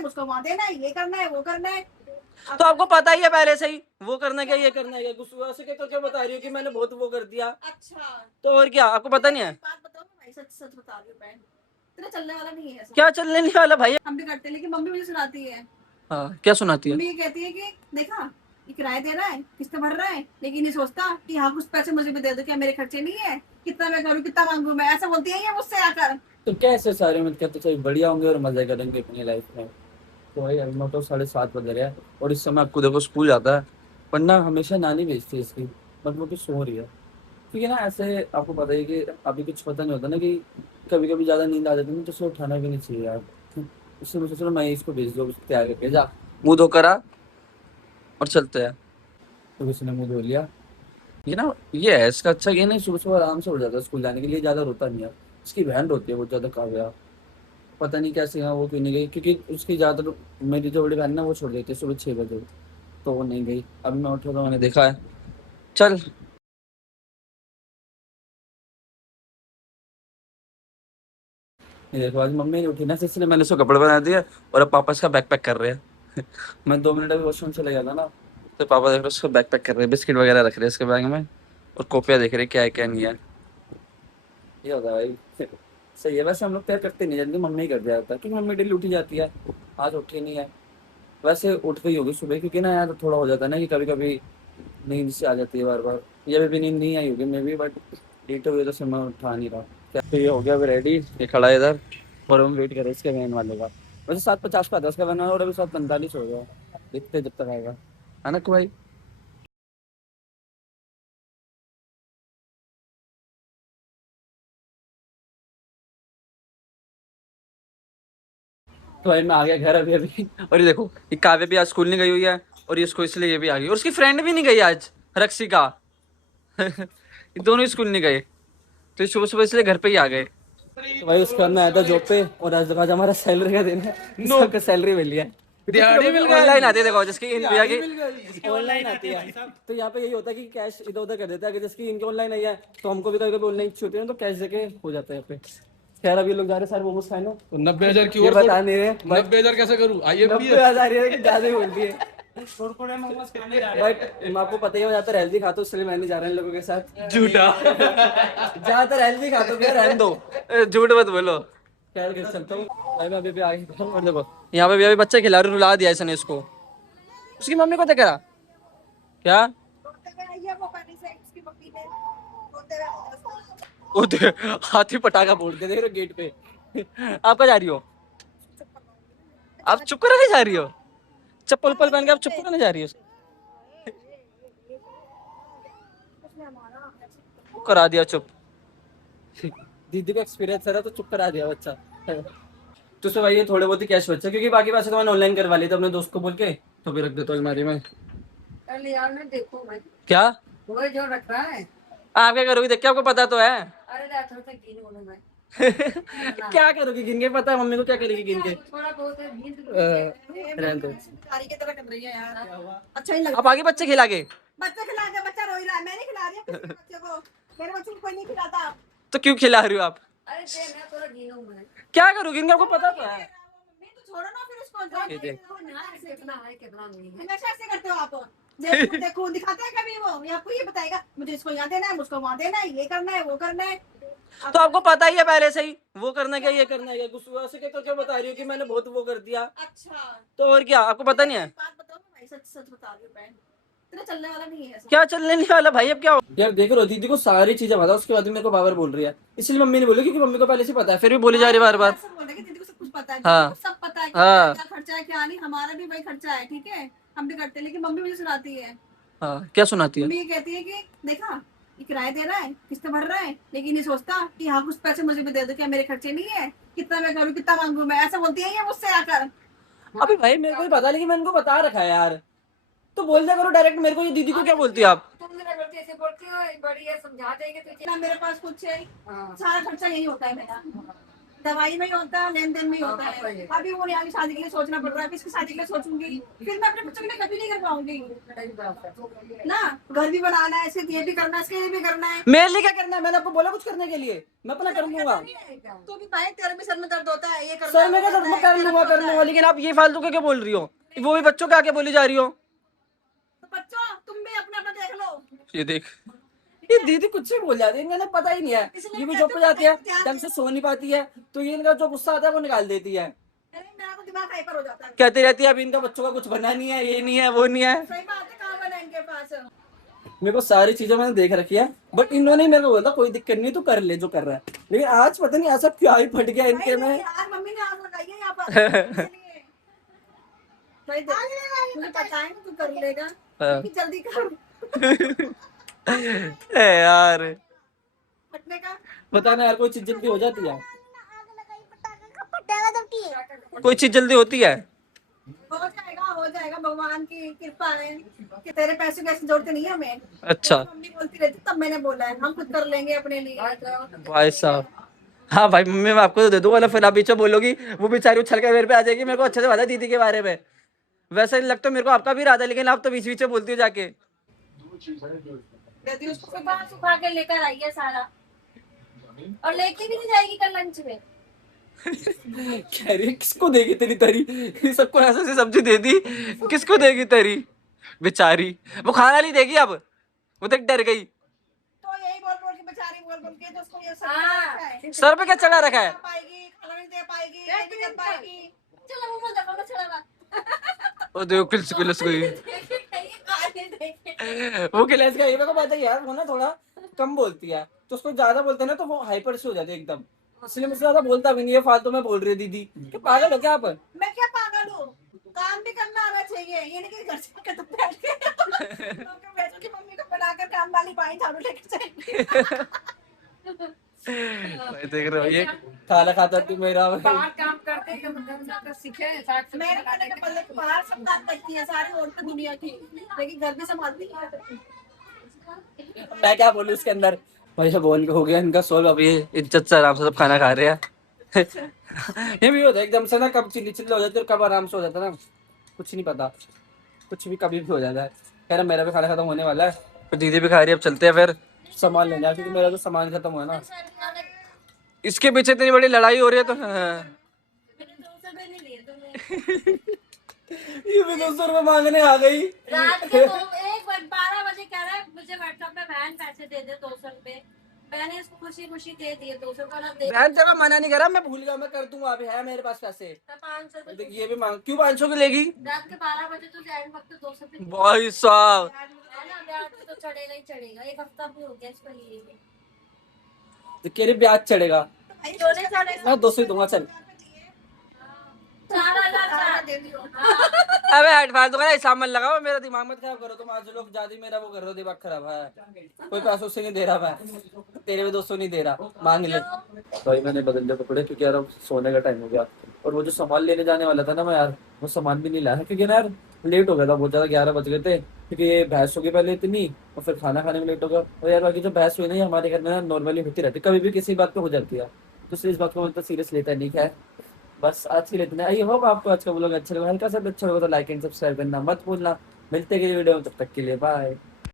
है, मुझको वहाँ देना है, ये करना है, वो करना है। तो आपको पता ही है पहले से ही वो करना क्या ये करना है, गुस्सा से तो क्या बता रही हो कि मैंने बहुत वो कर दिया। अच्छा तो और क्या आपको पता नहीं है? बात बताओ ना भाई, सच सच बता रही हूँ मैं, तेरा चलने वाला नहीं है ऐसा। क्या चलने नहीं वाला भाई? हम भी करते हैं, लेकिन मम्मी मुझे सुनाती है। हाँ क्या सुनाती है? मम्मी ये कहती है कि देखा, ये किराया दे रहा है, किस्तें भर रहा है, लेकिन ये सोचता कि हाँ कुछ पैसे मुझे भी दे दो, क्या मेरे खर्चे नहीं है, कितना मैं करूँ, कितना मांगू मैं, ऐसा बोलती है ये मुझसे आकर। तो कैसे सारे मत कहते चल बढ़िया होंगे और मजा करेंगे अपनी लाइफ में। तो भाई अभी तो 7:30 बज रहे हैं और इस समय आपको देखो स्कूल जाता है, वरना हमेशा नानी भेजती है इसकी, बट वो तो सो रही है। क्योंकि ना ऐसे आपको पता ही कि अभी कुछ पता नहीं होता ना कि कभी कभी ज्यादा नींद आ जाती है ना, तो उसे उठाना भी नहीं चाहिए यार। इससे मुझे चलो मैं इसको भेज दो तैयार करके, जा मुंह धोकर आ और चलते हैं। तो किसी ने मुंह धो लिया। ये ना ये है इसका अच्छा, ये नहीं सुबह सुबह आराम से उठ जाता है स्कूल जाने के लिए, ज्यादा रोता नहीं है। इसकी बहन रोती है बहुत ज्यादा, काव्या। पता नहीं कैसे यहाँ वो क्यों नहीं गई, क्योंकि उसकी ज्यादातर मेरी जो बड़ी बहन ना वो छोड़ देती है सुबह 6 बजे, तो वो नहीं गई। अभी मैं उठा तो मैंने देखा है। चल ये देखो आज मम्मी नहीं उठी ना, तो इसलिए मैंने उसको कपड़े बना दिए और अब पापा इसका बैग पैक कर रहे हैं। मैं 2 मिनट अभी वॉशरूम चले गया था ना, तो पापा देख रहे उसको बैग पैक कर रहे हैं, बिस्किट वगैरह रख रहे हैं इसके बैग में और कॉपियाँ देख रहे हैं क्या है क्या नहीं है। ये होता है भाई। सही है, वैसे हम लोग तय करते नहीं जल्दी, मम्मी ही कर दिया जाता है क्योंकि मम्मी डेली उठी जाती है। आज उठी नहीं है, वैसे उठ गई होगी सुबह, क्योंकि ना यार थोड़ा हो जाता है ना कि कभी कभी नींद से आ जाती है बार बार। ये अभी भी नींद नहीं आई होगी मे भी, बट लेट हो गई तो मैं उठा नहीं रहा। क्या तो ये हो गया अभी रेडी, ये खड़ा है इधर और हम वेट कर रहे हैं इसके वैन वाले का। वैसे 7:50 का था उसका वैन और अभी 7:45 हो गया। देखते हैं जब तक आएगा, है ना भाई। तो भाई मैं आ गया घर अभी अभी। और ये देखो ये काव्य भी आज स्कूल नहीं गई हुई है और ये इसको इसलिए ये भी आ गई और उसकी फ्रेंड भी नहीं गई आज, रक्षिका। ये दोनों स्कूल नहीं गए, तो ये सुबह सुबह इसलिए घर पे ही आ गए। तो भाई उसका मैं आया था जॉब पे और आज हमारा सैलरी का दिन है, सबका सैलरी मिल गया। दिहाड़ी मिल गई। ऑनलाइन आती है देखो जिसकी इन भैया की इसकी ऑनलाइन आती है। तो यहाँ पे यही होता है कि कैश इधर उधर कर देता है, कि जिसकी इनकी ऑनलाइन आई है तो हमको भी कभी कभी ऑनलाइन छूटे हैं तो कैश देके हो जाता है यहाँ पे। खैर अभी लोग जा रहे हैं सारे मोमोज खाने। तो 90,000 की ये और बता नहीं रहे 90,000 कैसे करूँ? IMP है। 90,000 ये ज्यादा ही बोल दिए। बट आपको पता ही है मैं ज्यादातर हेल्दी खाता हूँ, इसलिए मैं नहीं जा रहा इन लोगों के साथ। झूठा। ज्यादातर हेल्दी खाता हूँ, रहने दो, झूठ मत बोलो। खैर कैसे चलता हूँ भाई, मैं अभी आ गया और देखो यहाँ पे भी अभी बच्चे खिला रहे, रुला दिया इसने इसको। उसकी मम्मी को क्या करा क्या? वो पानी से इसकी मम्मी ने रोते हुए आया उसको। वो हाथी पटाखा फोड़ के देख रहे हो गेट पे। आप कहाँ जा रही हो? आप चुप करने जा रही हो? चप्पल उप्पल पहन के आप चुप करने जा रही हो? करा दिया चुप। दीदी का एक्सपीरियंस है तो चुप करा दिया बच्चा। तो उसमें भाई ये थोड़े बहुत ही कैश बचा, क्योंकि बाकी पैसे तो मैंने ऑनलाइन करवा लिए थे अपने दोस्त को बोल के, तो फिर रख देता हूँ अलमारी में। अरे यार मैं देखो मैं क्या वो जो रख रहा है। आप क्या करोगी देख के, आपको पता तो है। अरे यार थोड़ा सा गिन बोलूं मैं। क्या करोगी गिन के, पता है मम्मी को क्या करेगी गिन के। थोड़ा बहुत है, गिन रहने दो। भिखारी की तरह कर रही है यार, अच्छा ही लगता अब आगे बच्चे खिला के, बच्चा खिला के, बच्चा रो ही रहा है, मैं नहीं खिला रही हूँ किसी बच्चे को, मेरे बच्चे को कोई नहीं खिलाता। तो क्यों खिला रही हो आप? अरे दे मैं थोड़ा गिनूं मैं। क्या करोगी गिन के, आपको पता तो है। मम्मी तो छोड़ो ना फिर उसको, ये देख। कितना है कितना नहीं है, हमेशा ऐसे करते हो आप। देखो देखो दिखाता है कभी वो, ये आपको ये बताएगा मुझे इसको यहाँ देना है, मुझको वहाँ देना है, ये करना है, वो करना है। तो आपको पता ही है पहले से ही वो करना क्या ये करना है, गुस्सा से तो क्या बता रही हो कि मैंने बहुत वो कर दिया। अच्छा तो और क्या आपको पता नहीं है? बात बताओ ना भाई, सच सच बता रही हूँ मैं, तेरा चलने वाला नहीं है ऐसा। क्या चलने नहीं वाला भाई, अब क्या हो यार। देख रहे हो दीदी को सारी चीजें पता, उसके बाद भी मेरे को बाबर बोल रही है, इसलिए मम्मी ने बोली क्योंकि मम्मी को पहले से पता है, फिर भी बोली जा रही बार बार। सब बोल रहे कि दीदी को सब कुछ पता है, हाँ। दीदी को सब पता है कि हाँ। क्या खर्चा है क्या नहीं, हमारा भी भाई खर्चा है, ठीक है हम भी करते हैं, लेकिन मम्मी मुझे सुनाती है। हाँ क्या सुनाती है? मम्मी ये कहती है कि देखा, ये किराया दे रहा है, किस्तें भर रहा है, लेकिन ये सोचता कि हाँ कुछ पैसे मुझे भी दे दो, क्या मेरे खर्चे नहीं है, कितना मैं करूँ, कितना मांगू मैं, ऐसा बोलती है ये मुझसे आकर। अभी भाई मेरे को भी पता, लेकिन मैंने उनको बता रखा है यार, तो बोल दिया करो डायरेक्ट मेरे को, ये दीदी को क्या बोलती है आप? तुम मेरा गलती ऐसे बोलती हो, बड़ी है समझा देंगे तुझे ना, मेरे पास कुछ है, सारा खर्चा यही होता है मेरा। दवाई में ही होता है, लेन देन में ही होता है। अभी वो यहाँ की शादी के लिए सोचना पड़ रहा है, किसकी शादी के लिए सोचूंगी, फिर मैं अपने बच्चों के लिए कभी नहीं कर पाऊंगी ना। घर भी बनाना है, इसके ये भी करना है, इसके ये भी करना है। मेरे लिए क्या करना है? मैंने आपको बोला कुछ करने के लिए? मैं अपना कर लूंगा। तो भी भाई तेरे भी सर में दर्द होता है, ये करना सर है, मैं वो क्या करना है, कर तेरा लूंगा भी कर होता लूंगा, है। लेकिन आप ये फालतू के क्या बोल रही हो? वो भी बच्चों के आके बोली जा रही हो। तो बच्चों तुम भी अपना अपना देख लो। ये देख, ये दीदी कुछ भी बोल जाती है, इन्हें पता ही नहीं है। ये भी जॉब पे जाती है, ढंग से सो नहीं पाती है, तो ये इनका जो गुस्सा आता है वो निकाल देती है। अरे मेरा तो दिमाग हाइपर हो जाता है। कहती रहती है अभी इनका बच्चों का कुछ बना नहीं है, ये नहीं है, वो नहीं है। सही बात है, कहाँ बना इनके पास। मेरे को सारी चीजें मैंने देख रखी है, बट इन्होंने मेरे को बोला कोई दिक्कत नहीं, तू कर ले जो कर रहा है। लेकिन आज पता नहीं ऐसा क्या ही फट गया इनके में। यार मम्मी ने आग लगाई है यहाँ पर इसलिए। भाई देख, मुझे पता है ना तू कर लेगा, हाँ। लेकिन जल्दी कर। ए यार फटने का पता नहीं यार, कोई चीज जल्दी हो जाती है, कोई चीज जल्दी होती है। हो जाएगा, भगवान की कृपा है कि तेरे पैसे की ऐसी जरूरत नहीं है हमें। अच्छा मम्मी बोलती रहती तब मैंने बोला है हम खुद कर लेंगे अपने लिए। भाई साहब, हाँ भाई मम्मी मैं आपको तो दे दूंगा, फिर आप पीछे बोलोगी वो बेचारी उछल के मेरे पे आ जाएगी। मेरे को अच्छे से पता है दीदी के बारे में, वैसा ही लगता है मेरे को आपका भी इरादा है, लेकिन आप तो बीच बीच में बोलती हो जाके। यदि उसको सुबह सुखा के लेकर आई है सारा, और लेके भी नहीं जाएगी कल लंच में। कह रही है, किसको देगी तेरी तरी? सबको ऐसे ऐसी सब्जी दे दी, किसको देगी तरी? बेचारी वो खाना नहीं देगी अब, वो तक डर गई। तो यही बोल बोल के बेचारी बोल बोल के तो उसको ये सब रखा है। सर पे क्या चढ़ा रखा है? पाएगी, खाना नहीं दे पाएगी, ये नहीं कर पाएगी। चलो वो देखो मैं चला वो देखो किल्स किल्स गई। वो किल्स गई, मेरे को पता है यार, वो ना थोड़ा कम बोलती है, तो उसको ज्यादा बोलते हैं ना तो वो हाइपर से हो जाती है एकदम। इसलिए मुझसे ज्यादा बोलता भी नहीं है, फालतू में बोल रही है दीदी। कि पागल हो क्या आप? मैं क्या पागल हूँ, काम भी करना आना चाहिए, ये नहीं कि घर से आके तुम बैठ के तो बैठो कि मम्मी को बनाकर काम वाली पानी झाड़ू लेकर जाएंगे। भाई देख रहे हो ये खाना खाता थी मेरा। बाहर काम करते हैं तो सीखे साथ मेरे खाने के पल्ले के बाहर सब काम करती है सारी औरतें दुनिया की, लेकिन घर भी संभालती है। मैं क्या बोलूं उसके अंदर। भाई सब बोल के हो गया इनका सोल, अब ये इज्जत से आराम से सब खाना खा रहे हैं। ये भी होता है एकदम से ना, कब चिल्ली चिल्ली हो जाती है और कब आराम से हो जाता है ना, कुछ नहीं पता, कुछ भी कभी भी हो जाता है। खैर मेरा भी खाना खत्म होने वाला है, तो दीदी भी खा रही है, अब चलते हैं फिर सामान लेने यार, क्योंकि मेरा तो सामान खत्म हुआ ना। इसके पीछे इतनी बड़ी लड़ाई हो रही है तो ये भी 200 रुपये मांगने आ गई। रात के 12 बजे कह रहा है मुझे व्हाट्सएप पे बहन पैसे दे दे 200 रुपए। मैंने इसको खुशी खुशी दे दिए 200 का ना दे। बहन जगह मना नहीं करा, मैं भूल गया, मैं कर दूंगा, अभी है मेरे पास पैसे। 500 रुपए ये भी मांग, क्यों 500 की लेगी? रात के 12 बजे तो एंड वक्त 200 रुपए भाई साहब है ना, ब्याज तो चढ़ेगा ही चढ़ेगा, एक हफ्ता भी हो गया इसको लिए हुए। तो कह रही ब्याज चढ़ेगा, क्यों नहीं चढ़ेगा? मैं 200 ही दूंगा चल। 4000 दे दियो। अबे हट फालतू का हिसाब मत लगाओ, मेरा दिमाग मत खराब करो तुम। आज लोग ज्यादा ही मेरा वो कर रहे हो, दिमाग खराब है। कोई पैसों से नहीं दे रहा मैं, तेरे भी 200 नहीं दे रहा, मांग ले। भाई मैंने बदल लिया कपड़े, क्योंकि यार अब सोने का टाइम हो गया, और वो जो सामान लेने जाने वाला था ना मैं यार, वो सामान भी नहीं लाया, क्योंकि ना यार लेट हो गया था बहुत ज्यादा, 11 बज गए थे, क्योंकि ये भैंस हो गई पहले इतनी, और फिर खाना खाने में लेट हो गया। और यार बाकी जो भैंस हुई ना, ये हमारे घर में ना नॉर्मली होती रहती, कभी भी किसी बात पे हो जाती है, तो इसलिए इस बात को मतलब सीरियस लेता नहीं। क्या है बस आज के लिए इतना। आई होप आपको आज का व्लॉग अच्छा लगा, हल्का सा अच्छा लगा तो लाइक एंड सब्सक्राइब करना मत भूलना। मिलते हैं अगली वीडियो में, तब तक के लिए बाय।